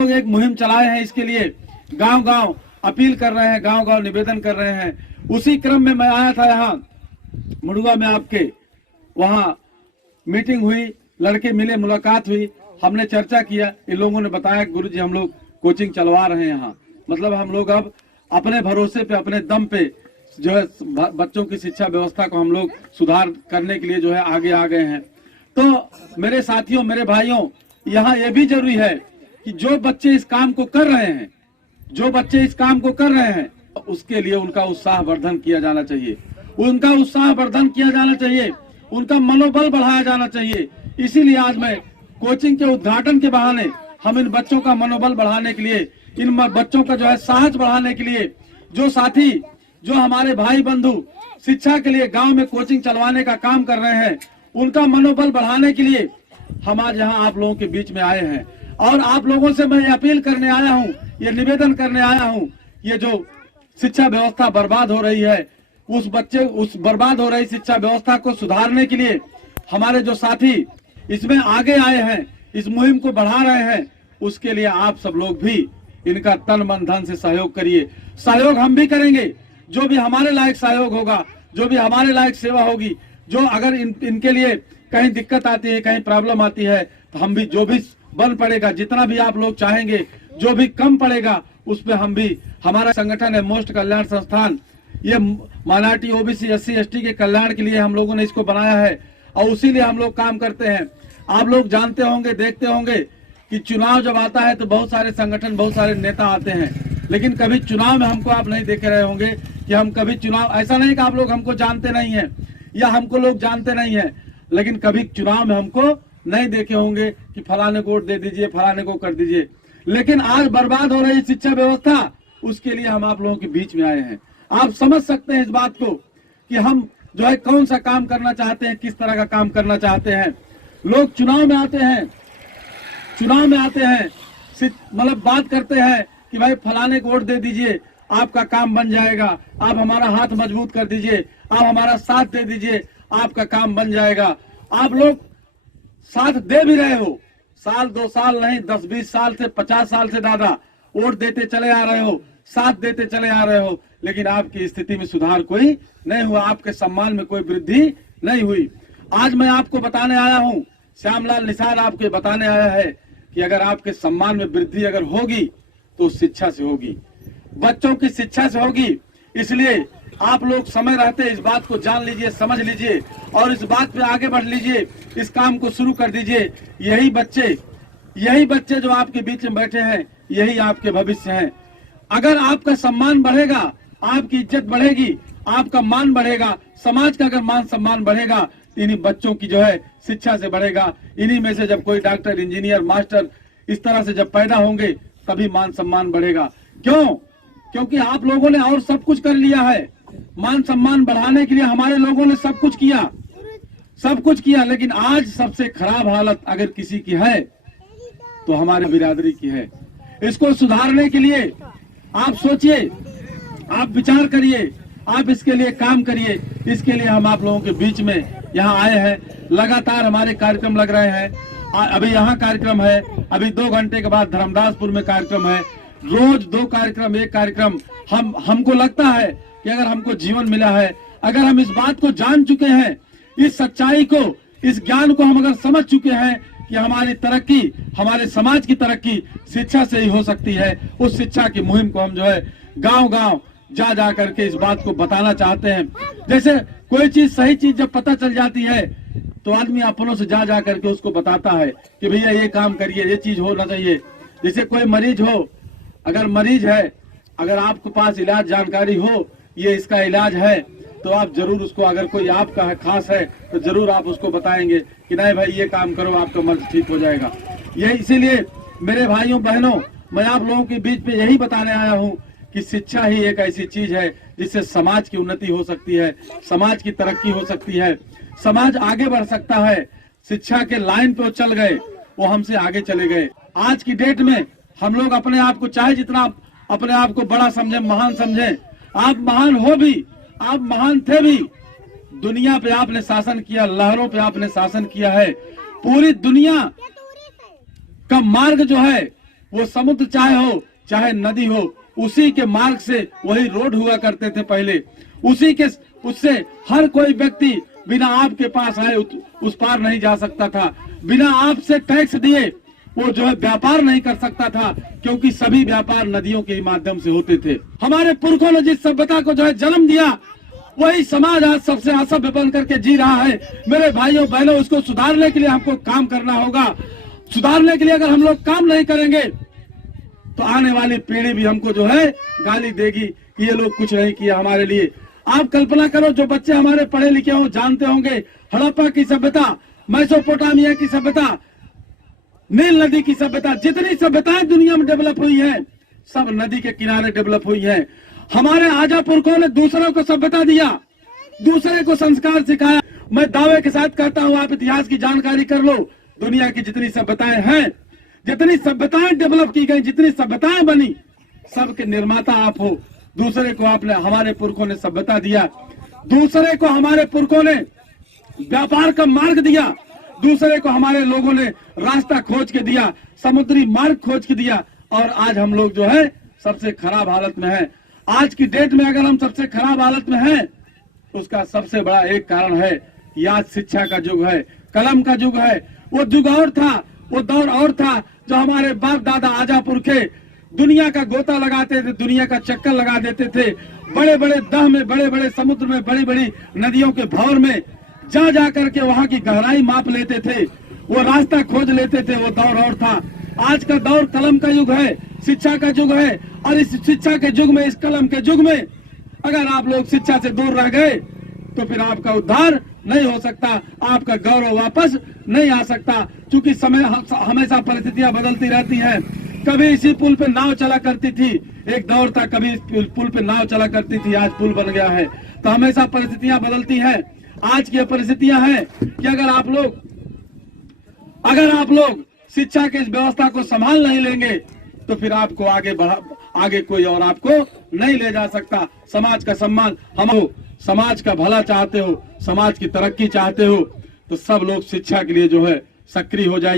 लोग एक मुहिम चलाए हैं, इसके लिए गांव गांव अपील कर रहे हैं, गांव गांव निवेदन कर रहे हैं। उसी क्रम में मैं आया था यहाँ मुड़ुआ में, आपके वहाँ मीटिंग हुई, लड़के मिले, मुलाकात हुई, हमने चर्चा किया। इन लोगों ने बताया गुरुजी हम लोग कोचिंग चलवा रहे हैं यहाँ, मतलब हम लोग अब अपने भरोसे पे, अपने दम पे जो है बच्चों की शिक्षा व्यवस्था को हम लोग सुधार करने के लिए जो है आगे आ गए हैं। तो मेरे साथियों, मेरे भाइयों, यहाँ ये भी जरूरी है कि जो बच्चे इस काम को कर रहे हैं, जो बच्चे इस काम को कर रहे हैं, उसके लिए उनका उत्साह वर्धन किया जाना चाहिए, उनका उत्साह वर्धन किया जाना चाहिए, उनका मनोबल बढ़ाया जाना चाहिए। इसीलिए आज मैं कोचिंग के उद्घाटन के बहाने हम इन बच्चों का मनोबल बढ़ाने के लिए, इन बच्चों का जो है साहस बढ़ाने के लिए, जो साथी, जो हमारे भाई बंधु शिक्षा के लिए गांव में कोचिंग चलवाने का काम कर रहे हैं, उनका मनोबल बढ़ाने के लिए हम आज यहाँ आप लोगों के बीच में आए हैं। और आप लोगों से मैं अपील करने आया हूँ, ये निवेदन करने आया हूँ, ये जो शिक्षा व्यवस्था बर्बाद हो रही है, उस बर्बाद हो रही शिक्षा व्यवस्था को सुधारने के लिए हमारे जो साथी इसमें आगे आए हैं, इस मुहिम को बढ़ा रहे हैं, उसके लिए आप सब लोग भी इनका तन मन धन से सहयोग करिए। सहयोग हम भी करेंगे, जो भी हमारे लायक सहयोग होगा, जो भी हमारे लायक सेवा होगी, जो अगर इनके लिए कहीं दिक्कत आती है, कहीं प्रॉब्लम आती है, तो हम भी जो भी बन पड़ेगा, जितना भी आप लोग चाहेंगे, जो भी कम पड़ेगा, उस पे हम भी, हमारा संगठन है मोस्ट कल्याण संस्थान, ये माइनॉरिटी, ओबीसी, एससी, एसटी के कल्याण के लिए हम लोगों ने इसको बनाया है और उसी लिए हम लोग काम करते हैं। आप लोग जानते होंगे, देखते होंगे कि चुनाव जब आता है तो बहुत सारे संगठन, बहुत सारे नेता आते हैं, लेकिन कभी चुनाव में हमको आप नहीं देख रहे होंगे कि हम कभी चुनाव, ऐसा नहीं कि आप लोग हमको जानते नहीं है या हमको लोग जानते नहीं है, लेकिन कभी चुनाव में हमको नहीं देखे होंगे कि फलाने को वोट दे दीजिए, फलाने को कर दीजिए। लेकिन आज बर्बाद हो रही शिक्षा व्यवस्था, उसके लिए हम आप लोगों के बीच में आए हैं। आप समझ सकते हैं इस बात को कि हम जो है कौन सा काम करना चाहते हैं, किस तरह का काम करना चाहते हैं। लोग चुनाव में आते हैं, मतलब बात करते हैं कि भाई फलाने को वोट दे दीजिए, आपका काम बन जाएगा, आप हमारा हाथ मजबूत कर दीजिए, आप हमारा साथ दे दीजिए, आपका काम बन जाएगा। आप लोग साथ दे भी रहे हो, साल 2 साल नहीं, 10-20 साल से, 50 साल से दादा वोट देते चले आ रहे हो, साथ देते चले आ रहे हो, लेकिन आपकी स्थिति में सुधार कोई नहीं हुआ, आपके सम्मान में कोई वृद्धि नहीं हुई। आज मैं आपको बताने आया हूँ, श्यामलाल निषाद आपके बताने आया है कि अगर आपके सम्मान में वृद्धि अगर होगी तो शिक्षा से होगी, बच्चों की शिक्षा से होगी। इसलिए आप लोग समय रहते इस बात को जान लीजिए, समझ लीजिए और इस बात पे आगे बढ़ लीजिए, इस काम को शुरू कर दीजिए। यही बच्चे जो आपके बीच में बैठे हैं, यही आपके भविष्य हैं। अगर आपका सम्मान बढ़ेगा, आपकी इज्जत बढ़ेगी, आपका मान बढ़ेगा, समाज का अगर मान सम्मान बढ़ेगा, इन्हीं बच्चों की जो है शिक्षा से बढ़ेगा। इन्हीं में से जब कोई डॉक्टर, इंजीनियर, मास्टर इस तरह से जब पैदा होंगे, तभी मान सम्मान बढ़ेगा। क्यों? क्योंकि आप लोगों ने और सब कुछ कर लिया है। मान सम्मान बढ़ाने के लिए हमारे लोगों ने सब कुछ किया, लेकिन आज सबसे खराब हालत अगर किसी की है तो हमारे बिरादरी की है। इसको सुधारने के लिए आप सोचिए, आप विचार करिए, आप इसके लिए काम करिए। इसके लिए हम आप लोगों के बीच में यहाँ आए हैं। लगातार हमारे कार्यक्रम लग रहे हैं। अभी यहाँ कार्यक्रम है, अभी 2 घंटे के बाद धर्मदासपुर में कार्यक्रम है। रोज 2 कार्यक्रम, 1 कार्यक्रम। हमको लगता है कि अगर हमको जीवन मिला है, अगर हम इस बात को जान चुके हैं, इस सच्चाई को, इस ज्ञान को हम अगर समझ चुके हैं कि हमारी तरक्की, हमारे समाज की तरक्की शिक्षा से ही हो सकती है, उस शिक्षा की मुहिम को हम जो है गांव गांव जा करके इस बात को बताना चाहते हैं। जैसे कोई चीज, सही चीज जब पता चल जाती है तो आदमी अपनों से जा करके उसको बताता है कि भैया ये काम करिए, ये चीज होना चाहिए। जैसे कोई मरीज हो, अगर मरीज है, अगर आपके पास इलाज जानकारी हो, ये इसका इलाज है, तो आप जरूर उसको, अगर कोई आपका है, खास है, तो जरूर आप उसको बताएंगे कि नहीं भाई ये काम करो, आपका मर्ज ठीक हो जाएगा। ये इसीलिए मेरे भाइयों बहनों, मैं आप लोगों के बीच में यही बताने आया हूँ कि शिक्षा ही एक ऐसी चीज है जिससे समाज की उन्नति हो सकती है, समाज की तरक्की हो सकती है, समाज आगे बढ़ सकता है। शिक्षा के लाइन पे वो चल गए, वो हमसे आगे चले गए। आज की डेट में हम लोग अपने आप को, चाहे जितना अपने आप को बड़ा समझे, महान समझे, आप महान हो भी, आप महान थे भी, दुनिया पे आपने शासन किया, लहरों पे आपने शासन किया है। पूरी दुनिया का मार्ग जो है वो समुद्र चाहे हो चाहे नदी हो, उसी के मार्ग से वही रोड हुआ करते थे पहले। उससे हर कोई व्यक्ति बिना आपके पास आए उस पार नहीं जा सकता था। बिना आपसे टैक्स दिए वो जो है व्यापार नहीं कर सकता था, क्योंकि सभी व्यापार नदियों के माध्यम से होते थे। हमारे पुरखों ने जिस सभ्यता को जो है जन्म दिया, वही समाज आज सबसे असभ्य बन करके जी रहा है। मेरे भाइयों बहनों, उसको सुधारने के लिए हमको काम करना होगा। सुधारने के लिए अगर हम लोग काम नहीं करेंगे तो आने वाली पीढ़ी भी हमको जो है गाली देगी कि ये लोग कुछ नहीं किया हमारे लिए। आप कल्पना करो, जो बच्चे हमारे पढ़े लिखे हो जानते होंगे हड़प्पा की सभ्यता, मेसोपोटामिया की सभ्यता, नील नदी की सभ्यता, जितनी सभ्यताएं दुनिया में डेवलप हुई हैं सब नदी के किनारे डेवलप हुई हैं। हमारे आजा पुरखों ने दूसरों को सभ्यता दिया, दूसरे को संस्कार सिखाया। मैं दावे के साथ कहता हूं, आप इतिहास की जानकारी कर लो। दुनिया की जितनी सभ्यताएं हैं, जितनी सभ्यताएं डेवलप की गई, जितनी सभ्यताएं बनी, सबके निर्माता आप हो। दूसरे को आपने, हमारे पुरखों ने सभ्यता दिया, दूसरे को हमारे पुरखों ने व्यापार का मार्ग दिया, दूसरे को हमारे लोगों ने रास्ता खोज के दिया, समुद्री मार्ग खोज के दिया। और आज हम लोग जो है सबसे खराब हालत में है। आज की डेट में अगर हम सबसे खराब हालत में हैं, उसका सबसे बड़ा एक कारण है कि आज शिक्षा का युग है, कलम का युग है। वो युग और था, वो दौर और था, जो हमारे बाप दादा आजा पुरखे दुनिया का गोता लगाते थे, दुनिया का चक्कर लगा देते थे। बड़े बड़े दह में, बड़े बड़े समुद्र में, बड़ी बड़ी नदियों के भंवर में जा करके वहां की गहराई माप लेते थे, वो रास्ता खोज लेते थे। वो दौर और था। आज का दौर कलम का युग है, शिक्षा का युग है। और इस शिक्षा के युग में, इस कलम के युग में अगर आप लोग शिक्षा से दूर रह गए तो फिर आपका उद्धार नहीं हो सकता, आपका गौरव वापस नहीं आ सकता। क्योंकि समय हमेशा परिस्थितियां बदलती रहती हैं। कभी इसी पुल पे नाव चला करती थी, एक दौर था कभी इस पुल पे नाव चला करती थी, आज पुल बन गया है। तो हमेशा परिस्थितियां बदलती हैं। आज की परिस्थितियां हैं कि अगर आप लोग शिक्षा की इस व्यवस्था को संभाल नहीं लेंगे तो फिर आपको आगे कोई और आपको नहीं ले जा सकता। समाज का सम्मान हम हो, समाज का भला चाहते हो, समाज की तरक्की चाहते हो, तो सब लोग शिक्षा के लिए जो है सक्रिय हो जाइए।